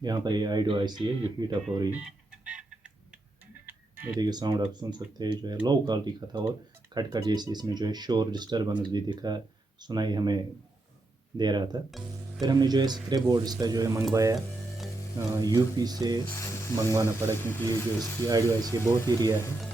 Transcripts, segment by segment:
यहाँ पर ये आईडियो आईसी है, ये हीट अप हो रही है। ये देखिए साउंड आप सुन सकते हैं, जो है लो क्वालिटी का था और खटखट जैसी इसमें जो है शोर डिस्टर्बेंस भी दिखा, सुनाई हमें दे रहा था। फिर हमने जो है स्क्रे बोर्ड इसका जो है मंगवाया, यूपी से मंगवाना पड़ा क्योंकि ये जो इसकी आईडियो आईसी बहुत ही रिया है।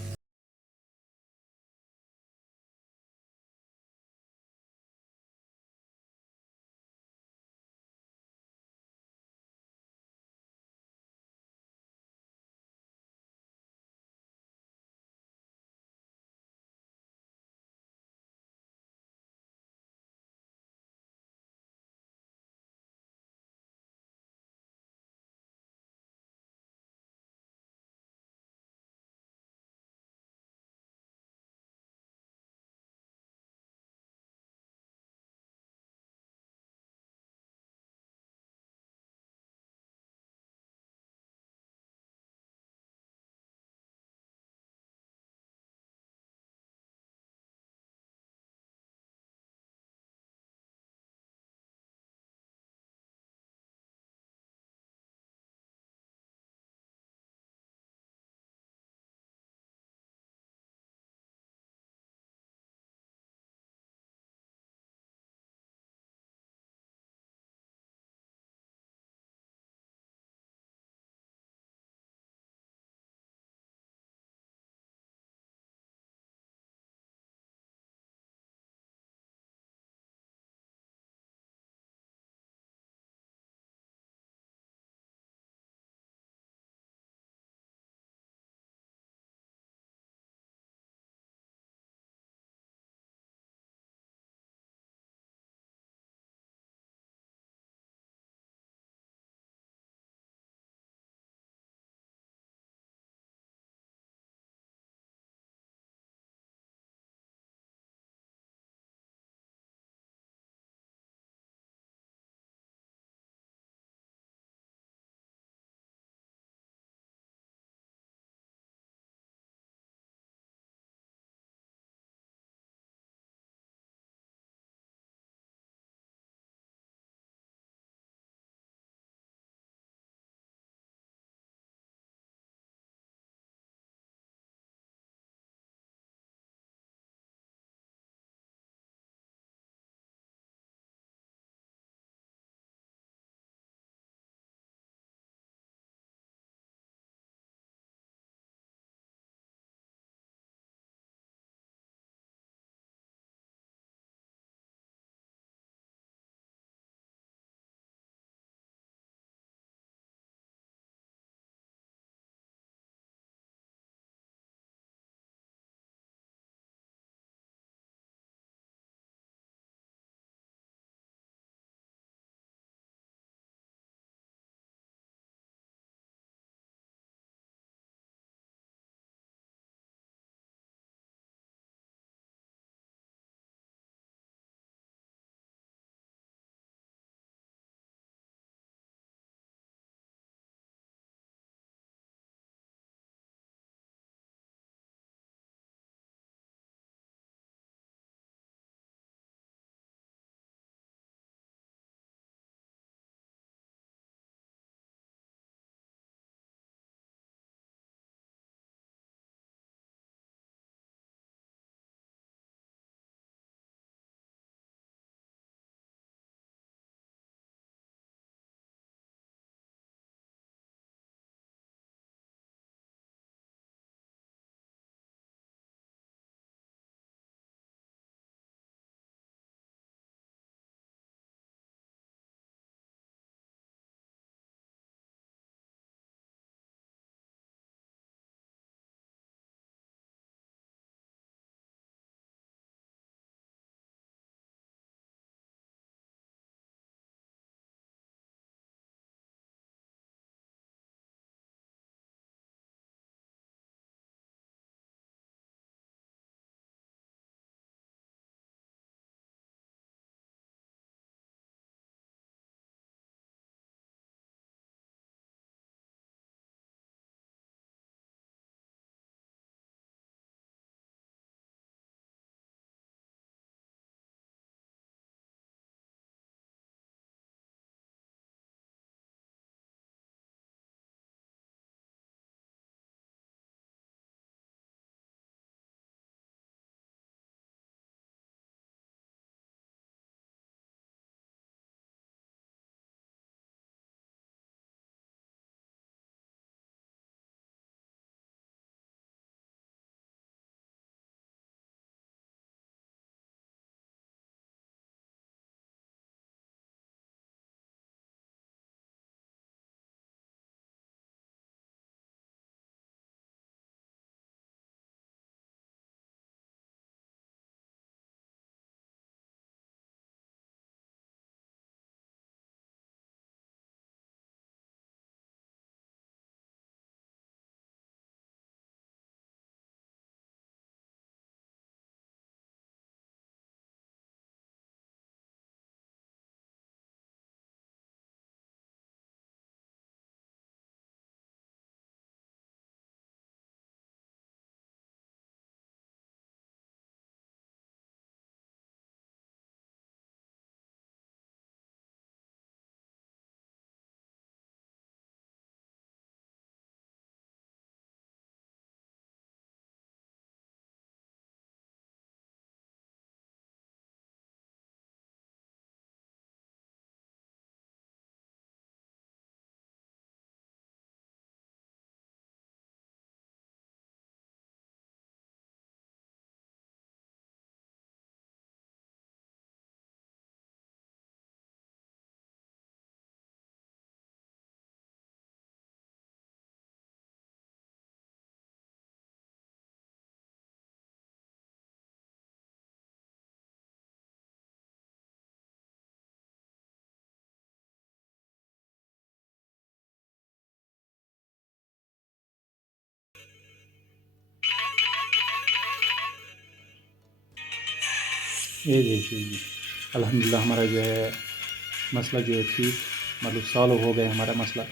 ये देखिए जी, अल्हम्दुलिल्लाह हमारा जो है मसला जो है ठीक मतलब सॉल्व हो गया हमारा मसला।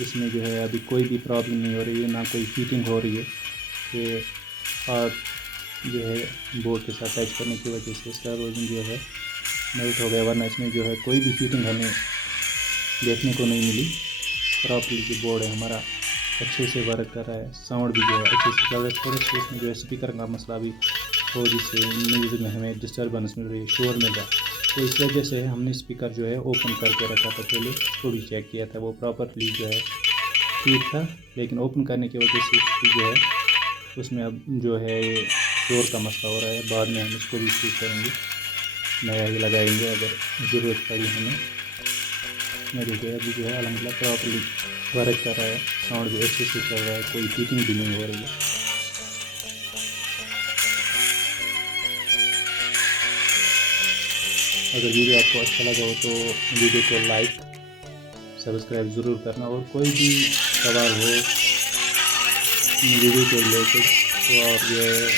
इसमें जो है अभी कोई भी प्रॉब्लम नहीं हो रही है, ना कोई हीटिंग हो रही है। ये हाथ जो है बोर्ड के साथ टच करने की वजह से इसका रोजन जो है मेल्ट हो गया, वरना इसमें जो है कोई भी हीटिंग हमें देखने को नहीं मिली। प्रॉपर्ली जो बोर्ड है हमारा अच्छे से वर्क कर रहा है, साउंड भी जो है अच्छे से चल रहा है। थोड़े से इसमें जो है स्पीकर का मसला भी हो, जिससे म्यूज़िक में हमें डिस्टर्बेंस मिल रही है, शोर मिल रहा है। तो इस वजह से हमने स्पीकर जो है ओपन करके रखा था पहले, उसको भी चेक किया था, वो प्रॉपरली जो है ठीक था। लेकिन ओपन करने की वजह से जो है उसमें अब जो है ये शोर का मसला हो रहा है। बाद में हम इसको भी ठीक करेंगे, नया ही लगाएंगे अगर ज़रूरत पड़ी हमें। मेरे जो है अभी जो है अल्हम्दुलिल्लाह प्रॉपरली वर्क कर रहा है, साउंड भी अच्छे से चल रहा है, कोई हीटिंग भी नहीं हो रही है। अगर वीडियो आपको अच्छा लगा हो तो वीडियो को लाइक सब्सक्राइब ज़रूर करना, और कोई भी सवाल हो वीडियो के रिलेटेड तो आप जो है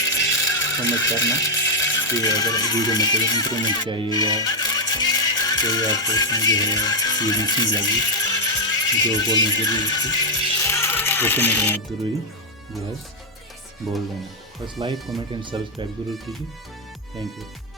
कमेंट करना कि अगर वीडियो में कोई इम्प्रूवमेंट चाहिए या कोई आपको इसमें जो है चीज़ मिसिंग लगी जो बोलनी ज़रूरी थी, वो कमेंट में आप ज़रूरी जो है बोल देना। बस लाइक कमेंट एंड सब्सक्राइब ज़रूर कीजिए। Thank you.